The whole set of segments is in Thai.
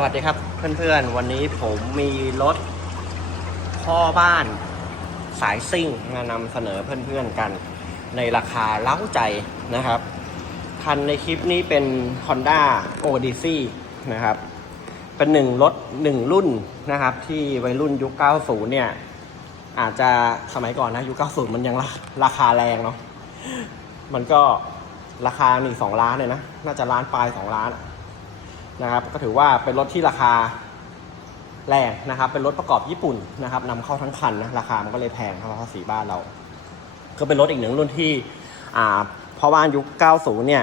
วัสดีครับเพื่อนๆ วันนี้ผมมีรถพ่อบ้านสายซิ่งมานำเสนอเพื่อนๆกัน ในราคาเล้าใจนะครับ คันในคลิปนี้เป็น Honda Odyssey นะครับ เป็นหนึ่งรถหนึ่งรุ่นนะครับ ที่วัยรุ่นยุค 90 เนี่ย อาจจะสมัยก่อนนะยุค 90 มันยังราคาแรงเนาะมันก็ราคาหนึ่งสองล้านเลยนะ น่าจะล้านปลายสองล้าน นะครับ ก็ถือว่าเป็นรถที่ราคาแรงนะครับ เป็นรถประกอบญี่ปุ่นนะครับนำเข้าทั้งคันนะราคามันก็เลยแพงเพราะภาษีบ้านเรา ก็เป็นรถอีกหนึ่งรุ่นที่อ่าเพราะว่ายุค 90 เนี่ย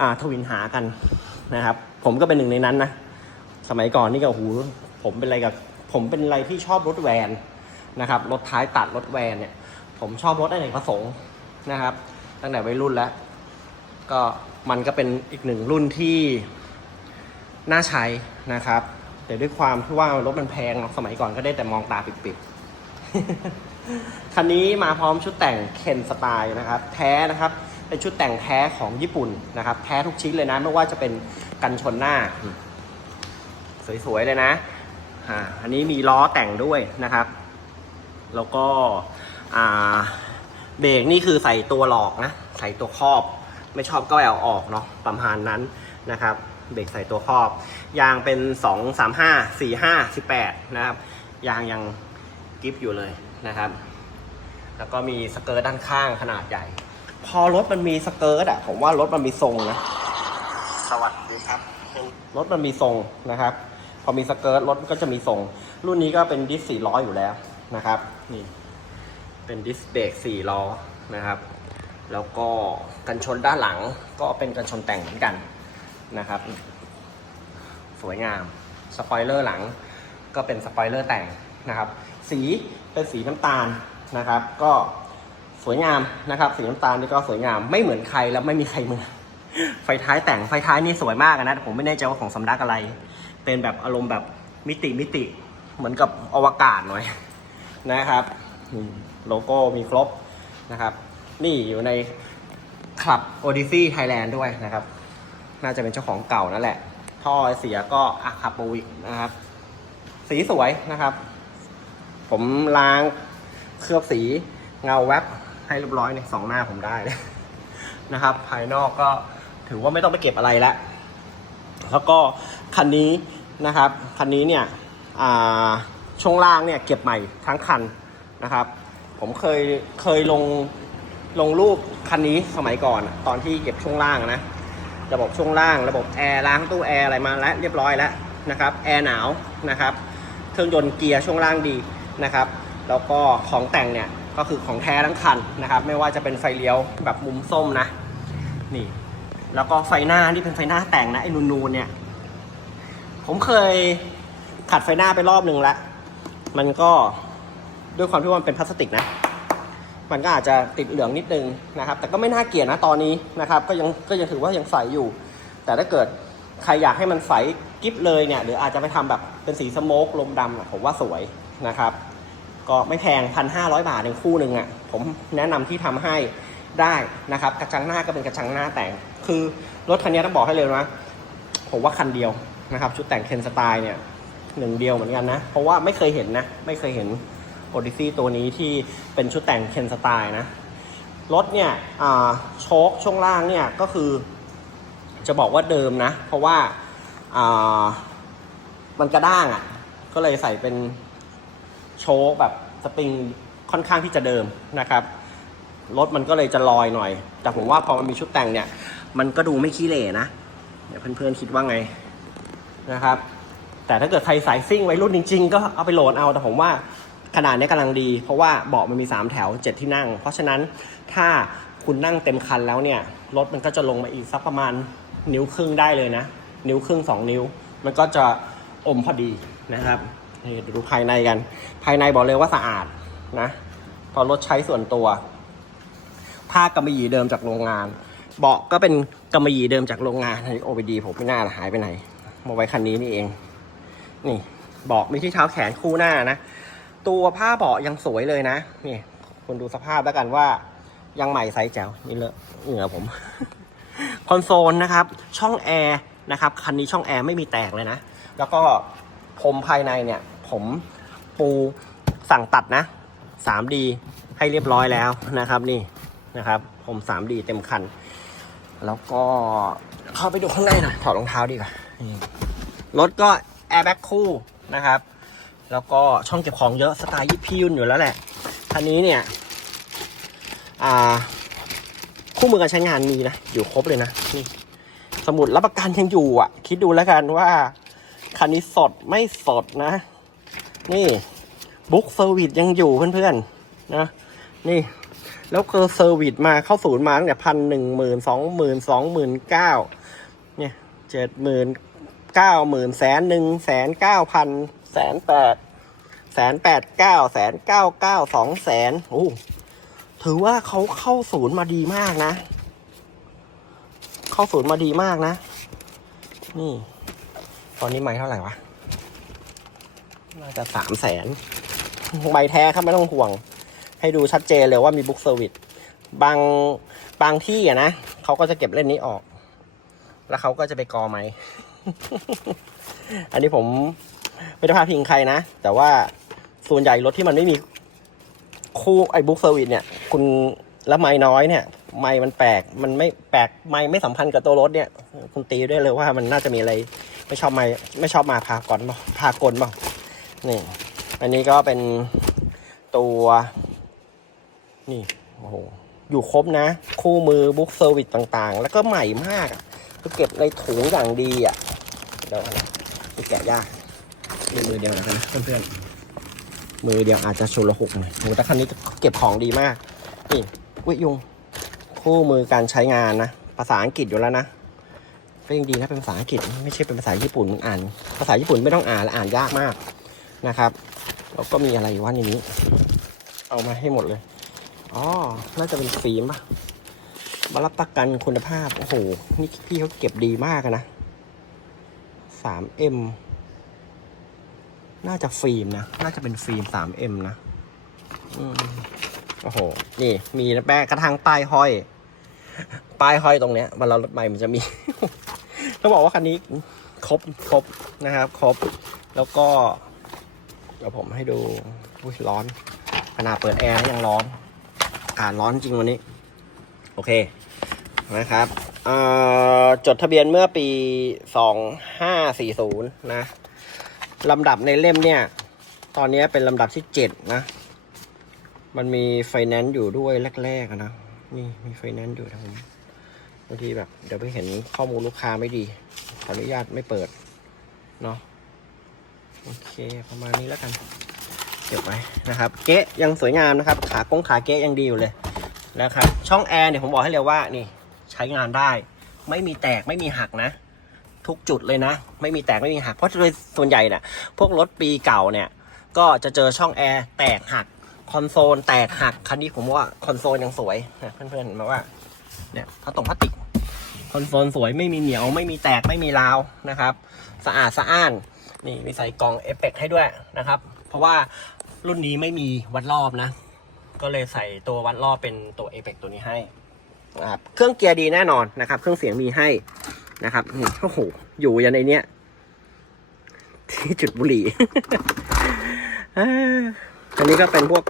อ่าทวินหากันนะครับ ผมก็เป็นหนึ่งในนั้นนะสมัยก่อนนี่ก็โอ้โหผมเป็นอะไรกับผมเป็นอะไรที่ชอบรถแวนนะครับรถท้ายตัดรถแวนเนี่ย ผมชอบรถอเนกประสงค์นะครับ ตั้งแต่วัยรุ่นแล้ว ก็มันก็เป็นอีกหนึ่งรุ่นที่ น่าใช้นะครับ แต่ด้วยความที่ว่ารถมันแพงเนอะสมัยก่อนก็ได้แต่มองตาปิดๆ คันนี้มาพร้อมชุดแต่งเคนสไตล์นะครับ แท้นะครับ เป็นชุดแต่งแท้ของญี่ปุ่นนะครับ แท้ทุกชิ้นเลยนะไม่ว่าจะเป็นกันชนหน้า สวยๆเลยนะอ่าอันนี้มีล้อแต่งด้วยนะครับ แล้วก็อ่าเบรกนี่คือใส่ตัวหลอกนะ ใส่ตัวครอบ ไม่ชอบก็เอาออกเนาะประมาณนั้นนะครับ เบรกใส่ตัวครอบ ยางเป็น 2 3 5 4 5 18 นะครับ ยางยังกริฟอยู่เลยนะครับ แล้วก็มีสเกิร์ตด้านข้างขนาดใหญ่ พอรถมันมีสเกิร์ตอะผมว่ารถมันมีทรงนะ สวัสดีครับ รถมันมีทรงนะครับ พอมีสเกิร์ตรถก็จะมีทรง รุ่นนี้ก็เป็นดิสสี่ล้ออยู่แล้วนะครับ นี่ เป็นดิสเบรกสี่ล้อนะครับ แล้วก็กันชนด้านหลังก็เป็นกันชนแต่งเหมือนกัน นะครับ สวยงามสปอยเลอร์หลังก็เป็นสปอยเลอร์แต่งนะครับ สีเป็นสีน้ำตาลนะครับ ก็สวยงามนะครับ สีน้ำตาลนี่ก็สวยงามไม่เหมือนใครแล้วไม่มีใครเหมือนไฟท้ายแต่งไฟท้ายนี่สวยมากนะแต่ผมไม่แน่ใจว่าของสำนักอะไร เป็นแบบอารมณ์แบบมิติมิติเหมือนกับอวกาศหน่อยนะครับโลโก้มีครบนะครับ นี่อยู่ในคลับ Odyssey Thailand ด้วยนะครับ น่าจะเป็นเจ้าของเก่านั่นแหละ ท่อเสียก็อาคาโปวิกนะครับ สีสวยนะครับ ผมล้างเคลือบสีเงาแวบให้เรียบร้อยในสองหน้าผมได้เลยนะครับ ภายนอกก็ถือว่าไม่ต้องไปเก็บอะไรแล้วแล้วก็คันนี้นะครับ คันนี้เนี่ยช่วงล่างเนี่ยเก็บใหม่ทั้งคันนะครับ ผมเคยเคยลงลงรูปคันนี้สมัยก่อนตอนที่เก็บช่วงล่างนะ ระบบช่วงล่าง ระบบแอร์ล้างตู้แอร์อะไรมาแล้วเรียบร้อยแล้วนะครับแอร์หนาวนะครับเครื่องยนต์เกียร์ช่วงล่างดีนะครับแล้วก็ของแต่งเนี่ยก็คือของแท้ทั้งคันนะครับ ไม่ว่าจะเป็นไฟเลี้ยวแบบมุมส้มนะนี่แล้วก็ไฟหน้านี่เป็นไฟหน้าแต่งนะไอ้นูนๆเนี่ยผมเคยขัดไฟหน้าไปรอบหนึ่งแล้วมันก็ด้วยความที่ว่ามันเป็นพลาสติกนะ มันก็อาจจะติดเหลืองนิดนึงนะครับ แต่ก็ไม่น่าเกลียดนะตอนนี้นะครับ ก็ยังก็ยังถือว่ายังใสอยู่ แต่ถ้าเกิดใครอยากให้มันใสกิ๊บเลยเนี่ยหรืออาจจะไปทำแบบเป็นสีสโมกลมดำผมว่าสวยนะครับ ก็ไม่แพงพันห้าร้อยบาทในคู่หนึ่งอะผมแนะนำที่ทำให้ได้นะครับ กระจังหน้าก็เป็นกระจังหน้าแต่ง คือรถคันนี้ต้องบอกให้เลยนะผมว่าคันเดียวนะครับ ชุดแต่งเคนสไตล์เนี่ยหนึ่งเดียวเหมือนกันนะ เพราะว่าไม่เคยเห็นนะ ไม่เคยเห็น โอดิซี่ตัวนี้ที่เป็นชุดแต่งเคนสไตล์นะ รถเนี่ยโชคช่วงล่างเนี่ยก็คือจะบอกว่าเดิมนะ เพราะว่าอ่ามันกระด้างอะ่ะ ก็เลยใส่เป็นโชคแบบสปริงค่อนข้างที่จะเดิมนะครับ รถมันก็เลยจะลอยหน่อย แต่ผมว่าพอมันมีชุดแต่งเนี่ย มันก็ดูไม่ขี้เหร่นะเดี๋ยวเพื่อนๆคิดว่าไงนะครับ แต่ถ้าเกิดใครสายซิ่งไว้รุ่นจริง ๆ ก็เอาไปโหลดเอาแต่ผมว่า ขนาดนี้กำลังดี เพราะว่าเบาะมันมี 3 แถว 7 ที่นั่ง เพราะฉะนั้นถ้าคุณนั่งเต็มคันแล้วเนี่ยรถมันก็จะลงมาอีกสักประมาณนิ้วครึ่งได้เลยนะ นิ้วครึ่ง 2 นิ้ว มันก็จะอมพอดีนะครับนี่เดี๋ยวดูภายในกัน ภายในบอกเลยว่าสะอาดนะเพอรถใช้ส่วนตัวผ้ากำมะหยี่เดิมจากโรงงาน เบาะก็เป็นกำมะหยี่เดิมจากโรงงานโอไปดีผมไม่น่าละหายไปไหนมาไว้คันนี้นี่เอง นี่เบาะมีที่เท้าแขนคู่หน้านะ ตัวผ้าเบาะยังสวยเลยนะนี่คุณดูสภาพแล้วกันว่ายังใหม่ไซส์แจ๋วนี่เลอะเหงื่อผม คอนโซลนะครับ ช่องแอร์นะครับ คันนี้ช่องแอร์ไม่มีแตกเลยนะ แล้วก็พรมภายในเนี่ย ผมปูสั่งตัดนะ 3D ให้เรียบร้อยแล้วนะครับ นี่นะครับ ผม 3D เต็มคัน แล้วก็เข้าไปดูข้างในหน่อยถอดรองเท้าดีกว่า รถก็แอร์แบ็กคู่นะครับ แล้วก็ช่องเก็บของเยอะสไตล์ยิปพียุนอยู่แล้วแหละคันนี้เนี่ยอ่าคู่มือการใช้งานมีนะ อยู่ครบเลยนะนี่สมุดรับประกันยังอยู่อะ คิดดูแล้วกันว่า คันนี้สดไม่สดนะ นี่บุ๊กเซอร์วิสยังอยู่เพื่อนๆนะนี่ แล้วเคอร์เซอร์วิสมาเข้าศูนย์มาตั้งแต่พันหนึ่งหมื่นสองหมื่นสองหมื่นเก้าเนี่ยเจ็ดหมื่นเก้าหมื่นแสนหนึ่งแสนเก้าพัน แสนแปดแสนแปดเก้าแสนเก้าเก้าสองแสนโอ้ถือว่าเขาเข้าศูนย์มาดีมากนะ เข้าศูนย์มาดีมากนะ นี่ ตอนนี้ไม่เท่าไหร่วะน่าจะสามแสนใบแท้ครับไม่ต้องห่วง ให้ดูชัดเจนเลยว่ามีบุ๊กเซอร์วิสบางบางที่อะนะเขาก็จะเก็บเล่นนี้ออก แล้วเขาก็จะไปกอไม้อันนี้ผม ไม่ได้พาดพิงใครนะ แต่ว่าส่วนใหญ่รถที่มันไม่มีคู่ไอ้บุ๊กเซอร์วิสเนี่ย คุณแล้วไม้น้อยเนี่ย ไม้มันแปลกมันไม่แปลกไม้ไม่สัมพันธ์กับตัวรถเนี่ย คุณตีได้เลยว่ามันน่าจะมีอะไร ไม่ชอบไม้ไม่ชอบมาพากลเปล่พากลเปล่นี่ อันนี้ก็เป็นตัว นี่โอ้โหอยู่ครบนะ คู่มือบุ๊กเซอร์วิสต่างๆ แล้วก็ใหม่มากอะคือเก็บในถุงอย่างดีอะเดี๋ยวนะแกะยาก มีมือเดียวนะครับเพื่อนๆมือเดียวอาจจะชุลหกหน่อยโหแต่คันนี้เก็บของดีมากนี่วิยุงคู่มือการใช้งานนะภาษาอังกฤษอยู่แล้วนะก็ยังดีนะเป็นภาษาอังกฤษไม่ใช่เป็นภาษาญี่ปุ่นมึงอ่าน ภาษาญี่ปุ่นไม่ต้องอ่านและอ่านยากมากนะครับแล้วก็มีอะไรอยู่ว่าในนี้ เอามาให้หมดเลยอ๋อน่าจะเป็นฟิล์มป่ะมารับประกันคุณภาพ โอ้โห นี่พี่เขาเก็บดีมากอะนะ 3M น่าจะฟิล์มนะ น่าจะเป็นฟิล์ม 3M นะอโอ้โห นี่ มีแปกระทั่งป้ายห้อย ป้ายห้อยตรงเนี้ยเวลารถใหม่มันจะมีต้องบอกว่าคันนี้ครบครบนะครับ ครบ แล้วก็ เดี๋ยวผมให้ดูอุ้ยร้อน ขนาดเปิดแอร์ยังร้อน อากาศร้อนจริงวันนี้ โอเค นะครับอ่อจดทะเบียนเมื่อปี 2540 นะ ลำดับในเล่มเนี่ย ตอนนี้เป็นลำดับที่7นะ มันมีไฟแนนซ์อยู่ด้วยแรกๆนะ นี่มีไฟแนนซ์อยู่นะผมบางทีแบบเดี๋ยวไปเห็นข้อมูลลูกค้าไม่ดี ขออนุญาตไม่เปิด เนาะโอเค ประมาณนี้แล้วกัน เก็บไว้นะครับ เก๊ะยังสวยงามนะครับ ขากงขาเก๊ะยังดีอยู่เลยนะครับ ช่องแอร์เนี่ยผมบอกให้เลยว่านี่ ใช้งานได้ ไม่มีแตกไม่มีหักนะ ทุกจุดเลยนะ ไม่มีแตกไม่มีหักเพราะโดยส่วนใหญ่เนี่ยพวกรถปีเก่าเนี่ยก็จะเจอช่องแอร์แตกหักคอนโซลแตกหักคันนี้ผมว่าคอนโซลยังสวยนะเพื่อนๆเห็นไหมว่าเนี่ยพลาสตรงพลาสติกคอนโซลสวยไม่มีเหนียวไม่มีแตกไม่มีราวนะครับ สะอาดสะอ้านนี่มีใส่กล่องเอฟเฟกให้ด้วยนะครับ เพราะว่ารุ่นนี้ไม่มีวัดรอบนะ ก็เลยใส่ตัววัดรอบเป็นตัวเอฟเฟกตัวนี้ให้นะครับเครื่องเกียร์ดีแน่นอนนะครับ เครื่องเสียงมีให้ นะครับโอ้โหอยู่ยันในเนี้ยที่จุดบุหรี่อันนี้ก็เป็นพวก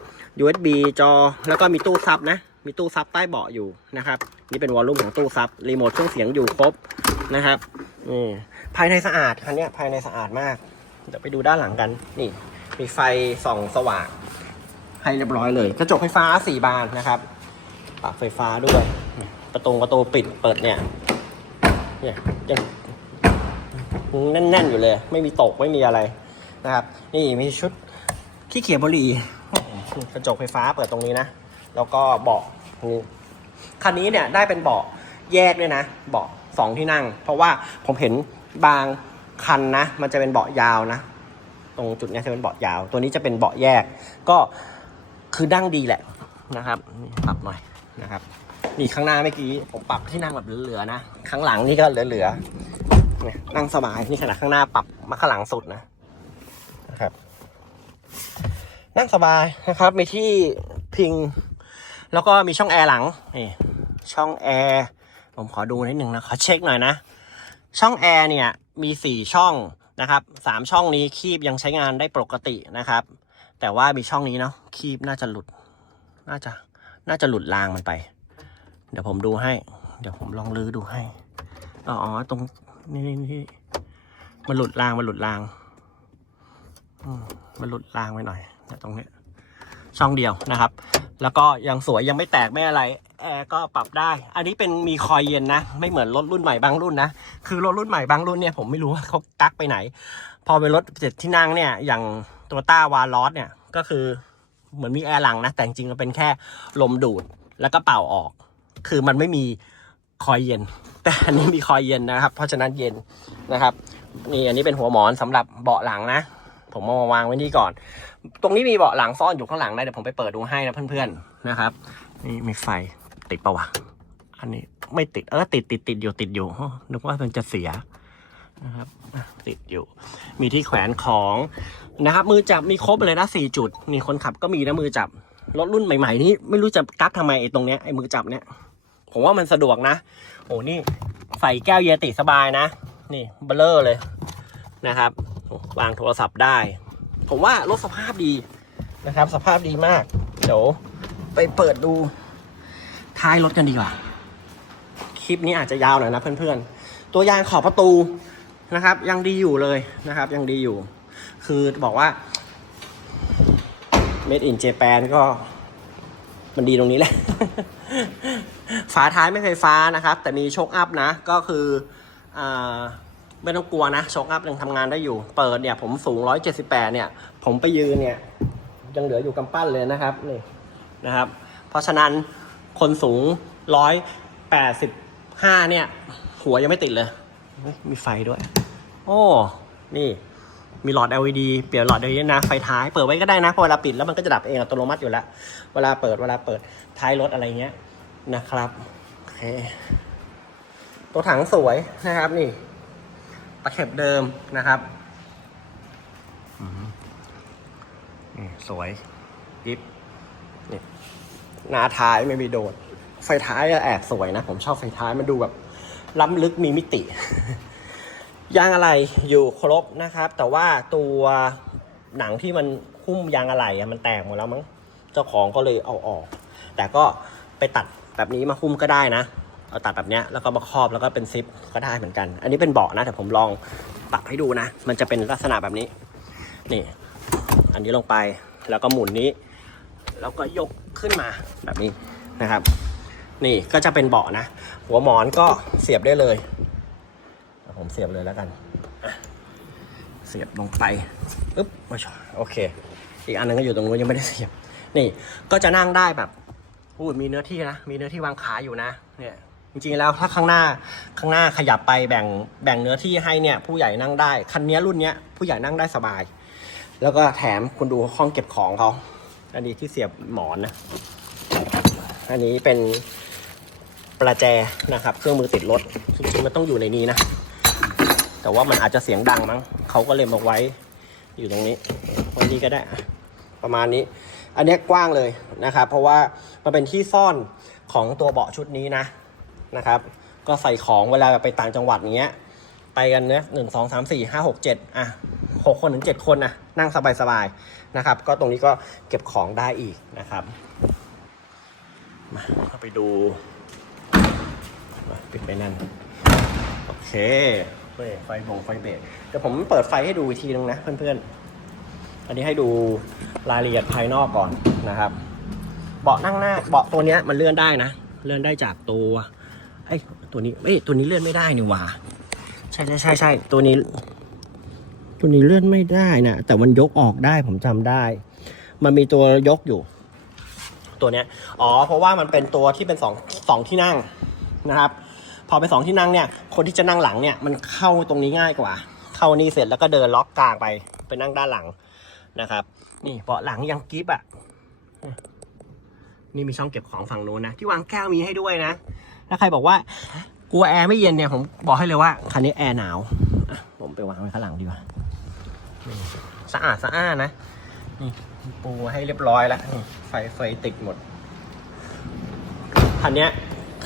USB จอ แล้วก็มีตู้ซับนะ มีตู้ซับใต้เบาะอยู่นะครับ นี่เป็นวอลลุ่มของตู้ซับ รีโมทเครื่องเสียงอยู่ครบนะครับนี่ภายในสะอาดคันเนี้ยภายในสะอาดมาก เดี๋ยวไปดูด้านหลังกัน นี่ มีไฟส่องสว่างให้เรียบร้อยเลย กระจกไฟฟ้าสี่บานนะครับปรับไฟฟ้าด้วย ประตูประตูปิดเปิดเนี่ย เนี่ยยังแน่นๆอยู่เลย ไม่มีตกไม่มีอะไรนะครับ นี่มีชุดที่เขียนบุหรี่กระจกไฟฟ้าเปิดตรงนี้นะ แล้วก็เบาะนี่คันนี้เนี่ยได้เป็นเบาะแยกด้วยนะ เบาะสองที่นั่ง เพราะว่าผมเห็นบางคันนะ มันจะเป็นเบาะยาวนะ ตรงจุดนี้จะเป็นเบาะยาว ตัวนี้จะเป็นเบาะแยก ก็คือดั้งดีแหละนะครับปรับหน่อยนะครับ นี่ข้างหน้าเมื่อกี้ผมปรับที่นั่งแบบเหลือๆนะ ข้างหลังนี่ก็เหลือๆเนี่ยนั่งสบาย นี่ขนาดข้างหน้าปรับมาข้างหลังสุดนะนะครับ นั่งสบายนะครับ มีที่พิง แล้วก็มีช่องแอร์หลังนี่ช่องแอร์ผมขอดูนิดหนึ่งนะขอเช็คหน่อยนะ ช่องแอร์เนี่ยมีสี่ช่องนะครับสามช่องนี้คีบยังใช้งานได้ปกตินะครับ แต่ว่ามีช่องนี้เนาะคีบน่าจะหลุด น่าจะน่าจะหลุดรางมันไป เดี๋ยวผมดูให้ เดี๋ยวผมลองลื้อดูให้ อ๋อ ตรงนี่นี่นี่มันหลุดราง มันหลุดรางมมันหลุดรางไปหน่อยเนี่ยตรงเนี้ยช่องเดียวนะครับ แล้วก็ยังสวยยังไม่แตกไม่อะไร แอร์ก็ปรับได้ อันนี้เป็นมีคอยเย็นนะ ไม่เหมือนรถรุ่นใหม่บางรุ่นนะ คือรถรุ่นใหม่บางรุ่นเนี่ยผมไม่รู้ว่าเขากักไปไหน พอเป็นรถเจ็ดที่นั่งเนี่ย อย่างตัวต้าวาลอสเนี่ย ก็คือเหมือนมีแอร์หลังนะ แต่จริงๆมันเป็นแค่ลมดูดแล้วก็เป่าออก คือมันไม่มีคอยเย็น แต่อันนี้มีคอยเย็นนะครับ เพราะฉะนั้นเย็นนะครับนี่อันนี้เป็นหัวหมอนสำหรับเบาะหลังนะ ผมเอามาวางไว้นี่ก่อน ตรงนี้มีเบาะหลังซ่อนอยู่ข้างหลังนะเดี๋ยวผมไปเปิดดูให้นะเพื่อนๆนะครับ นี่มีไฟติดปะวะอันนี้ไม่ติดเออติดติดติดอยู่ติดอยู่นึกว่ามันจะเสียนะครับติดอยู่ มีที่แขวนของนะครับ มือจับมีครบเลยนะสี่จุดนี่คนขับก็มีนะมือจับรถรุ่นใหม่ๆนี้ไม่รู้จะกักทำไมไอ้ตรงเนี้ยไอ้มือจับเนี้ย ผมว่ามันสะดวกนะโอ้นี่ใส่แก้วเยติสบายนะ นี่เบลเลอร์เลยนะครับ วางโทรศัพท์ได้ ผมว่ารถสภาพดีนะครับ สภาพดีมาก เดี๋ยวไปเปิดดูท้ายรถกันดีกว่า คลิปนี้อาจจะยาวหน่อยนะเพื่อนๆ ตัวยางขอบประตูนะครับ ยังดีอยู่เลยนะครับ ยังดีอยู่ คือบอกว่า Made in Japan ก็มันดีตรงนี้แหละ ฝาท้ายไม่เคยฟ้านะครับ แต่มีโชคอัพนะ ก็คืออาไม่ต้องกลัวนะโชคอัพยังทำงานได้อยู่ เปิดเนี่ยผมสูง 178 เนี่ย ผมไปยืนเนี่ยยังเหลืออยู่กำปั้นเลยนะครับนี่นะครับ เพราะฉะนั้นคนสูง 185 เนี่ย หัวยังไม่ติดเลย มีไฟด้วย โอ้ นี่มีหลอด LED เปลี่ยนหลอด LED นะ ไฟท้าย เปิดไว้ก็ได้นะพราะเวลาปิดแล้วมันก็จะดับเองอัตโนมัติอยู่แล้ว เวลาเปิด เวลาเปิดท้ายรถอะไรเงี้ย นะครับโอเคตัวถังสวยนะครับนี่ ตะเข็บเดิมนะครับนี่สวยยิบนี่หน้าท้ายไม่มีโดด ไฟท้ายแอบสวยนะ ผมชอบไฟท้ายมันดูแบบล้ำลึกมีมิติ ยางอะไรอยู่ครบนะครับ แต่ว่าตัวหนังที่มันหุ้มยางอะไรมันแตกหมดแล้วมั้ง เจ้าของก็เลยเอาออก แต่ก็ไปตัด แบบนี้มาหุ้มก็ได้นะ เอาตัดแบบเนี้ยแล้วก็มาครอบแล้วก็เป็นซิปก็ได้เหมือนกัน อันนี้เป็นเบาะนะแต่ผมลองปรับให้ดูนะ มันจะเป็นลักษณะแบบนี้ นี่ อันนี้ลงไปแล้วก็หมุนนี้ แล้วก็ยกขึ้นมาแบบนี้นะครับ นี่ก็จะเป็นเบาะนะ หัวหมอนก็เสียบได้เลย ผมเสียบเลยแล้วกัน เสียบลงไปอึ๊บมาชโอเค อีกอันนึงก็อยู่ตรงนู้นยังไม่ได้เสียบ นี่ก็จะนั่งได้แบบ อู้มีเนื้อที่นะ มีเนื้อที่วางขาอยู่นะ เนี่ย จริงๆแล้วถ้าข้างหน้า ข้างหน้าขยับไปแบ่ง แบ่งเนื้อที่ให้เนี่ย ผู้ใหญ่นั่งได้ คันนี้รุ่นเนี้ยผู้ใหญ่นั่งได้สบาย แล้วก็แถมคุณดูห้องเก็บของเขา อันนี้ที่เสียบหมอนนะ อันนี้เป็นประแจนะครับ เครื่องมือติดรถ จริงๆมันต้องอยู่ในนี้นะ แต่ว่ามันอาจจะเสียงดังมั้งเขาก็เลยมาไว้อยู่ตรงนี้ไว้นี้ก็ได้ ประมาณนี้ อันนี้กว้างเลยนะครับเพราะว่ามันเป็นที่ซ่อนของตัวเบาะชุดนี้นะนะครับ ก็ใส่ของเวลาไปต่างจังหวัดอย่างเงี้ยไปกันเนี้ยหนึ่งสองสามสี่ห้าหกเจ็ดอะหกคนถึงเจ็ดคนนะนั่งสบายๆนะครับ ก็ตรงนี้ก็เก็บของได้อีกนะครับ มาเข้าไปดูมาปิดไปนั่น โอเคไฟบงไฟเบรกเดี๋ยวผมเปิดไฟให้ดูอีกทีนึงนะเพื่อนๆ อันนี้ให้ดูรายละเอียดภายนอกก่อนนะครับ เบาะนั่งหน้าเบาะตัวนี้มันเลื่อนได้นะ เลื่อนได้จากตัวไอ้ตัวนี้เอ้ยตัวนี้เลื่อนไม่ได้นี่หว่าใช่ใช่ใช่ใช่ตัวนี้ ตัวนี้เลื่อนไม่ได้นะแต่มันยกออกได้ผมจำได้ มันมีตัวยกอยู่ ตัวเนี้ยอ๋อเพราะว่ามันเป็นตัวที่เป็นสองสองที่นั่งนะครับ พอเป็นสองที่นั่งเนี่ย คนที่จะนั่งหลังเนี่ยมันเข้าตรงนี้ง่ายกว่า เข้านี่เสร็จแล้วก็เดินล็อกกลางไปไปนั่งด้านหลัง นะครับ นี่เบาะหลังยังกิฟอะ นี่มีช่องเก็บของฝั่งนู้นนะ ที่วางแก้วมีให้ด้วยนะ ถ้าใครบอกว่ากลัวแอร์ไม่เย็นเนี่ยผมบอกให้เลยว่าคันนี้แอร์หนาวผมไปวางไว้ข้างหลังดีกว่าสะอาดสะอาดนะนี่ปูให้เรียบร้อยแล้วไฟไฟติดหมดคันนี้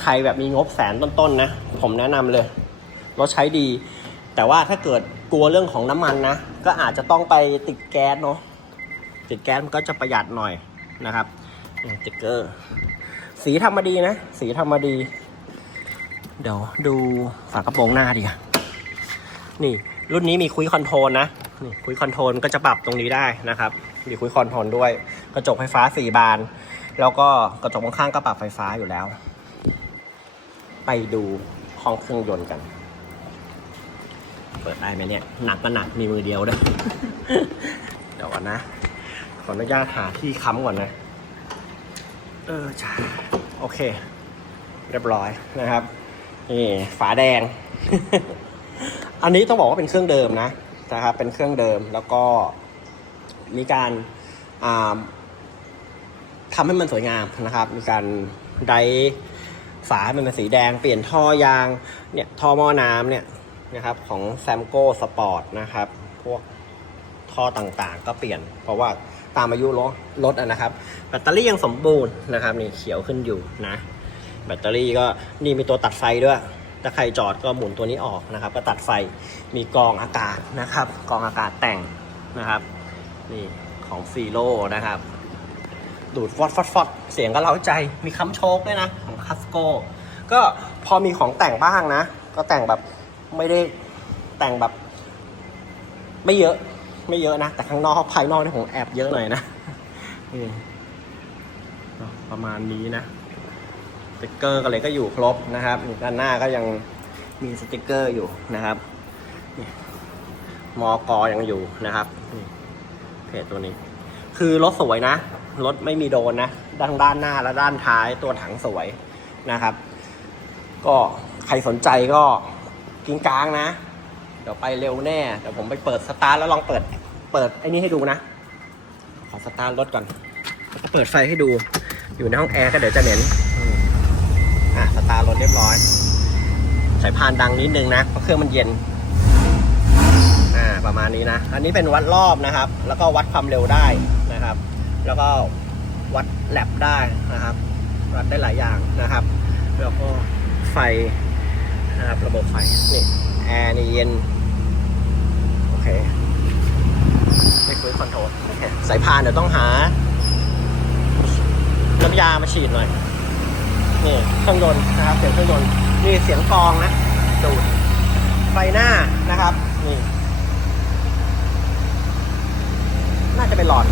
ใครแบบมีงบแสนต้นๆนะ ผมแนะนำเลยรถใช้ดี แต่ว่าถ้าเกิด กลัวเรื่องของน้ำมันนะ ก็อาจจะต้องไปติดแก๊สเนาะติดแก๊สมันก็จะประหยัดหน่อยนะครับติ๊กเกอร์ สีทำมาดีนะ สีทำมาดี เดี๋ยวดูฝากระโปรงหน้าดีกว่านี่ รุ่นนี้มีคุยคอนโทรลนะนี่คุยคอนโทรลก็จะปรับตรงนี้ได้นะครับ มีคุยคอนโทรลด้วย กระจกไฟฟ้าสี่บาน แล้วก็กระจกข้างๆก็ปรับไฟฟ้าอยู่แล้ว ไปดูห้องเครื่องยนต์กัน เปิดได้ไหมเนี่ย หนักก็หนักมีมือเดียวด้วย เดี๋ยวก่อนนะ ขออนุญาตหาที่ค้ำก่อนนะ เออจ้าโอเค เรียบร้อยนะครับนี่ฝาแดง อันนี้ต้องบอกว่าเป็นเครื่องเดิมนะนะครับ เป็นเครื่องเดิมแล้วก็มีการอ่าทำให้มันสวยงามนะครับ มีการไดฝาให้มันเป็นสีแดง เปลี่ยนท่อยางเนี่ยท่อหม้อน้ำเนี่ย นะครับของแซมโก้สปอร์ตนะครับ พวกท่อต่างๆ ก็เปลี่ยน เพราะว่าตามอายุรถรถนะครับ แบตเตอรี่ยังสมบูรณ์นะครับนี่เขียวขึ้นอยู่นะ แบตเตอรี่ก็นี่มีตัวตัดไฟด้วยถ้าใครจอดก็หมุนตัวนี้ออกนะครับ ก็ตัดไฟมีกองอากาศนะครับ กองอากาศแต่งนะครับนี่ของซีโร่นะครับ ดูดฟอดฟอดฟอดเสียงก็เล้าใจมีค้ำโชคด้วยนะ ของคัสโกก็พอมีของแต่งบ้างนะ ก็แต่งแบบ ไม่ได้แต่งแบบ ไม่เยอะ ไม่เยอะนะ แต่ข้างนอกภายนอกนี่ผมแอบเยอะหน่อยนะประมาณนี้นะสติกเกอร์ก็เลยก็อยู่ครบนะครับด้านหน้าก็ยังมีสติกเกอร์อยู่นะครับมอกอยังอยู่นะครับนี่เพจตัวนี้ คือรถสวยนะ รถไม่มีโดนนะด้านด้านหน้าและด้านท้ายตัวถังสวยนะครับ ก็ใครสนใจก็ กิ้งกลางนะ เดี๋ยวไปเร็วแน่ เดี๋ยวผมไปเปิดสตาร์ทแล้วลองเปิด เปิดไอ้นี่ให้ดูนะ ขอสตาร์ทรถก่อนเปิดไฟให้ดู อยู่ในห้องแอร์ก็เดี๋ยวจะเหม็นอะสตาร์ทรถเรียบร้อย สายพานดังนิดนึงนะ เพราะเครื่องมันเย็น อ่า ประมาณนี้นะ อันนี้เป็นวัดรอบนะครับ แล้วก็วัดความเร็วได้นะครับ แล้วก็วัดแลบได้นะครับ วัดได้หลายอย่างนะครับ แล้วก็ไฟ นะครับระบบไฟนี่แอร์นี่เย็น โอเคไม่คุยคอนโทรลโอเคสายพานเดี๋ยวต้องหาน้ำยามาฉีดหน่อย นี่เครื่องยนต์นะครับ เสียงเครื่องยนต์นี่เสียงกองนะ ดูดไฟหน้านะครับ นี่ น่าจะเป็นหลอด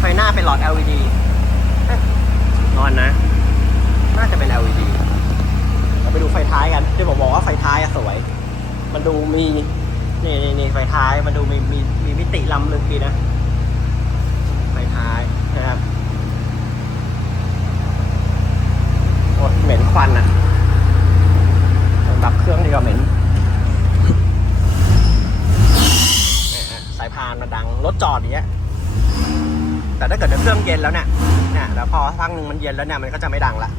ไฟหน้าเป็นหลอด LED นอนนะ น่าจะเป็น LED ไปดูไฟท้ายกันที่ผมบอกว่าไฟท้ายสวย มันดูมีนี่นี่นี่ไฟท้ายมันดูมีมีมีมิติล้ำลึกดีนะ ไฟท้ายนะครับโอ้เหม็นควันอะดับเครื่องดีกว่าเหม็นนี่ฮะสายพานมันดังรถจอดอย่างเงี้ยแต่ถ้าเกิดเครื่องเย็นแล้วเนี่ยเนี่ยแล้วพอพักหนึ่งมันเย็นแล้วเนี่ยมันก็จะไม่ดังละ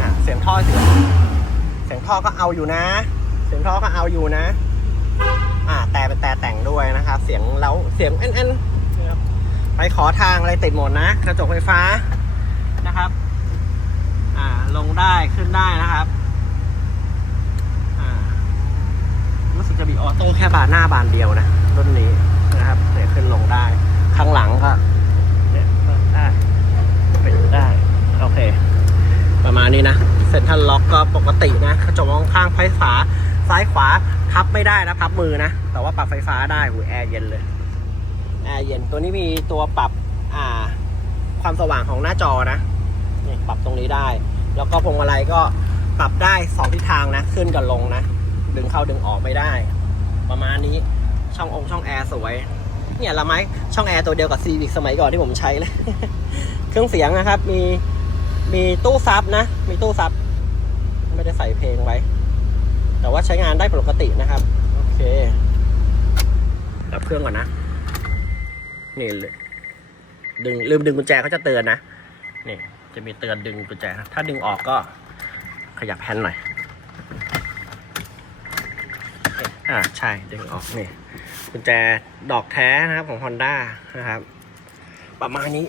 อะเสียง ท่อเสียงเสียงท่อก็เอาอยู่นะ เสียงท่อก็เอาอยู่นะ อ่า แต่เป็นแต่แต่งด้วยนะครับ เสียงเล้าเสียงเอ็นเอ็นไปขอทางอะไรติดหมดนะ กระจกไฟฟ้านะครับ อ่า ลงได้ขึ้นได้นะครับอ่ารู้สึกจะมีออโต้แค่บานหน้าบานเดียวนะรุ่นนี้นะครับเดี๋ยวขึ้นลงได้ ข้างหลังก็เนี่ยเปิดได้ปิดได้ โอเค ประมาณนี้นะเซ็นทรัลล็อกก็ปกตินะกระจกมองข้างไฟฟ้าซ้ายขวาพับไม่ได้นะพับมือนะ แต่ว่าปรับไฟฟ้าได้หูแอร์เย็นเลยแอร์เย็นตัวนี้มีตัวปรับอ่าความสว่างของหน้าจอนะนี่ปรับตรงนี้ได้ แล้วก็พวงมาลัยก็ปรับได้สองทิศทางนะ ขึ้นกับลงนะ ดึงเข้าดึงออกไม่ได้ ประมาณนี้ช่ององค์ช่องแอร์สวย เนี่ยละไหมช่องแอร์ตัวเดียวกับซีวิกสมัยก่อนที่ผมใช้เลยเครื่องเสียงนะครับ มีมีตู้ซับนะ มีตู้ซับ ไม่ได้ใส่เพลงไว้ แต่ว่าใช้งานได้ปกตินะครับ โอเคดับเครื่องก่อนนะ นี่เลยดึงลืมดึงกุญแจเขาจะเตือนนะ นี่จะมีเตือนดึงกุญแจ ถ้าดึงออกก็ขยับแฮนด์หน่อย อ่าใช่ดึงออกนี่กุญแจดอกแท้นะครับของ Honda นะครับ ประมาณนี้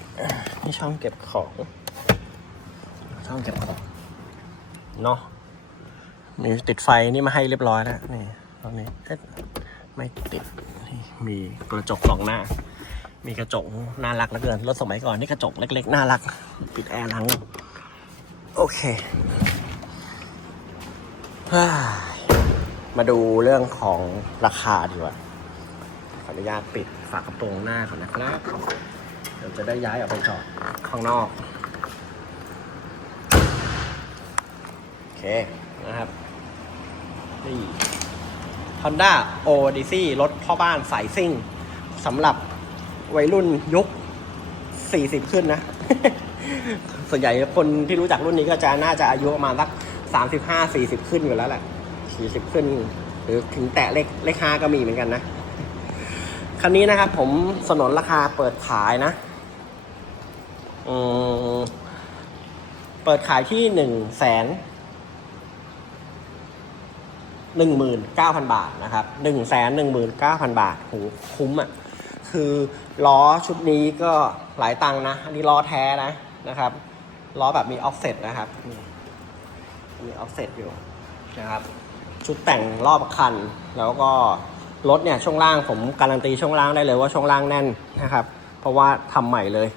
นี่ช่องเก็บของ ช่องเก็บของเนาะ มีติดไฟนี่มาให้เรียบร้อยแล้วนี่ตอนนี้เอ๊ะไม่ติดนี่มีกระจกสองหน้า มีกระจกน่ารักเหลือเกินรถสมัยก่อนนี่กระจกเล็กๆน่ารักปิดแอร์หลัง โอเค มาดูเรื่องของราคาดีกว่าขออนุญาตปิดฝากระโปรงหน้าก่อนนะครับเดี๋ยวจะได้ย้ายออกไปจอดข้างนอก โอเคนะครับ นี่ Honda Odyssey รถพ่อบ้านสายซิ่งสำหรับวัยรุ่นยุค 40 ขึ้นนะ ส่วนใหญ่คนที่รู้จักรุ่นนี้ก็จะน่าจะอายุประมาณสัก 35 40 ขึ้นอยู่แล้วแหละ 40 ขึ้น หรือถึงแตะเลขเลขห้าก็มีเหมือนกันนะ คันนี้นะครับผมสนนราคาเปิดขายนะอืมเปิดขายที่หนึ่งแสน หนึ่งหมื่นเก้าพันบาทนะครับหนึ่งแสนหนึ่งหมื่นเก้าพันบาทโหคุ้มอะ่ะคือล้อชุดนี้ก็หลายตังค์นะ อันนี้ล้อแท้นะนะครับล้อแบบมีออฟเซ็ตนะครับมีออฟเซ็ตอยู่นะครับ ชุดแต่งรอบคัน แล้วก็รถเนี่ยช่วงล่างผมการันตีช่วงล่างได้เลยว่าช่วงล่างแน่นนะครับ เพราะว่าทำใหม่เลย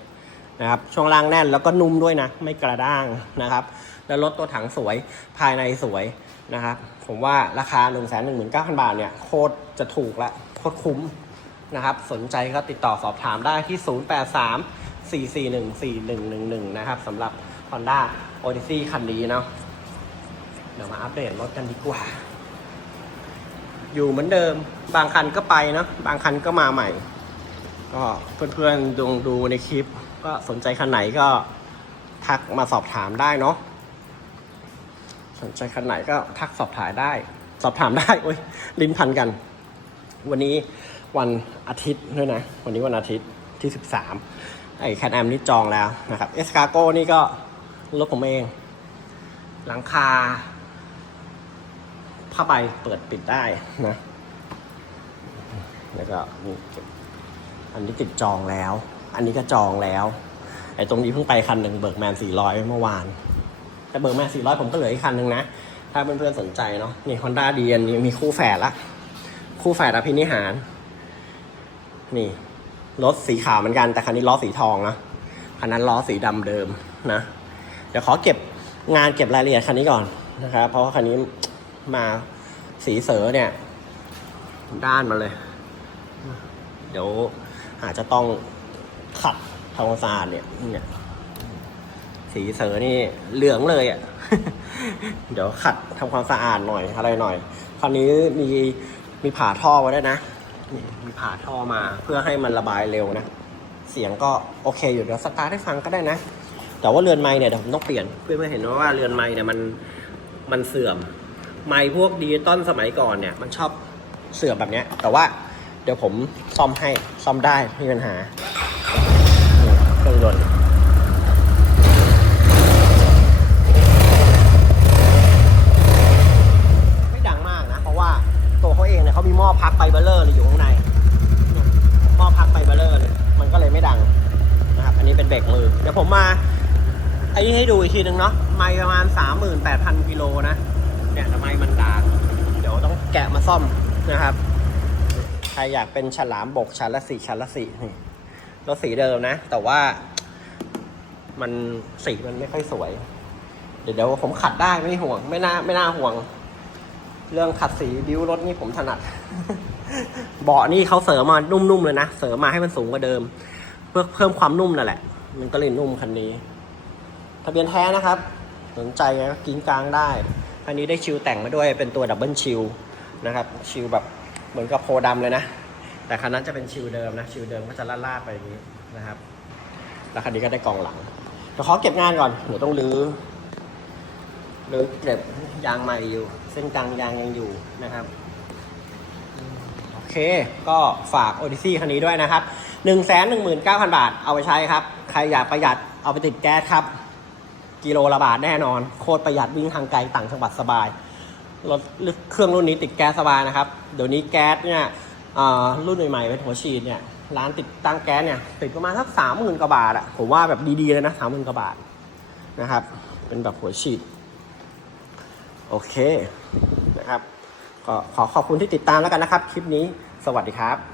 นะครับช่วงล่างแน่นแล้วก็นุ่มด้วยนะ ไม่กระด้างนะครับ แล้วรถตัวถังสวยภายในสวย นะครับผมว่าราคา 1 1 9 0 0 0 บาทเนี่ยโคตรจะถูกละโคตรคุ้มนะครับสนใจก็ติดต่อสอบถามได้ที่ 083 441 4111 นะครับสำหรับ Honda Odyssey คันนี้เนาะเดี๋ยวมาอัปเดตรถกันดีกว่า อยู่เหมือนเดิม บางคันก็ไปเนอะบางคันก็มาใหม่ ก็เพื่อนๆดูดูในคลิป ก็สนใจคันไหนก็ทักมาสอบถามได้เนาะ สนใจคันไหนก็ทักสอบถามได้ สอบถามได้โอ้ยลิ้นพันกัน วันนี้วันอาทิตย์ด้วยนะ วันนี้วันอาทิตย์ที่ 13 ไอ้แคทแอมนี่จองแล้วนะครับเอสคาโก้นี่ก็รถผมเอง หลังคาผ้าใบเปิดปิดได้นะ แล้วก็นี่เก็บอันนี้ติดจองแล้ว อันนี้ก็จองแล้ว ไอ้ตรงนี้เพิ่งไปคันหนึ่งเบิร์กแมน400 เมื่อวาน แต่เบิร์กมน400 ผมก็เหลืออีกคันหนึ่งนะ ถ้าเพื่อนๆสนใจเนาะนี่ฮอนด้าดีอันนี้มีคู่แฝดละ คู่แฝดอภินิหาร นี่ รถสีขาวเหมือนกัน แต่คันนี้ล้อสีทองนะคันนั้นล้อสีดำเดิมนะ เดี๋ยวขอเก็บงานเก็บรายละเอียดคันนี้ก่อนนะครับ เพราะว่าคันนี้มาสีเสือเนี่ย ด้านมาเลย เดี๋ยวอาจจะต้องขัดทำความสะอาดเนี่ยเนี่ย สีเสือนี่เหลืองเลยอะ่ะ เดี๋ยวขัดทำความสะอาดหน่อยอะไรหน่อย คราวนี้มีมีผ่าท่อไว้ด้วยนะนี่มีผ่าท่อมาเพื่อให้มันระบายเร็วนะ เสียงก็โอเคอยู่เดี๋ยวสตาร์ทให้ฟังก็ได้นะ แต่ว่าเรือนไม้เนี่ยเดี๋ยวผมต้องเปลี่ยนเพื่อไม่เห็นว่าเรือนไม้เนี่ยมันมันเสื่อม ไม้พวกดิจิตอลสมัยก่อนเนี่ย มันชอบเสื่อมแบบเนี้ย แต่ว่าเดี๋ยวผมซ่อมให้ซ่อมได้ไม่มีปัญหาเครื่องยนต์ไม่ดังมากนะ เพราะว่าตัวเขาเองเนี่ยเขา มีหม้อพักไฟเบอร์เลอร์อยู่ข้างในหม้อพักไฟเบอร์เลอร์เลยมันก็เลยไม่ดังนะครับอันนี้เป็นเบรกมือ เดี๋ยวผมมาไอ้นี้ให้ดูอีกทีหนึ่งเนาะไมล์ประมาณ 38,000กิโลนะเนี่ยทำไมมันดางเดี๋ยวต้องแกะมาซ่อมนะครับ ใครอยากเป็นฉลามบกชั้นละสี่ชั้นละสี่นี่รถสีเดิมนะ แต่ว่ามันสีมันไม่ค่อยสวย เดี๋ยวเดี๋ยวผมขัดได้ไม่ห่วง ไม่น่าไม่น่าห่วง เรื่องขัดสีบิ้วรถนี่ผมถนัด เบาะนี่เขาเสริมมานุ่มๆเลยนะ เสริมมาให้มันสูงกว่าเดิม เพื่อเพิ่มความนุ่มนั่นแหละ มันก็เลยนุ่มคันนี้ ทะเบียนแท้นะครับ สนใจก็กิ้งกลางได้ อันนี้ได้ชิลแต่งมาด้วยเป็นตัวดับเบิลชิลนะครับ ชิลแบบเหมือนกับโพดำเลยนะ แต่คันนั้นจะเป็นชิลเดิมนะ ชิลเดิมก็จะลาดๆไปอย่างนี้นะครับ แล้วคันนี้ก็ได้กล่องหลังเดี๋ยวขอเก็บงานก่อนเดี๋ยวต้องรื้อ หรือเก็บยางใหม่อยู่ เส้นกลางยางยังอยู่นะครับโอเค ก็ฝาก Odyssey คันนี้ด้วยนะครับ 1 1 9 0 0 0 บาท เอาไปใช้ครับ ใครอยากประหยัดเอาไปติดแก๊สครับ กิโลละบาทแน่นอน โคตรประหยัดวิ่งทางไกลต่างจังหวัดสบายรถเครื่องรุ่นนี้ติดแก๊สสบายนะครับ เดี๋ยวนี้แก๊สเนี่ยรุ่นใหม่ๆเป็นหัวฉีดเนี่ยร้านติดตั้งแก๊สเนี่ยติดประมาณสักสามหมื่นกว่าบาทอะผมว่าแบบดีๆเลยนะสามหมื่นกว่าบาทนะครับ เป็นแบบหัวฉีด โอเคนะครับ ก็ขอขอบคุณที่ติดตามแล้วกันนะครับ คลิปนี้สวัสดีครับ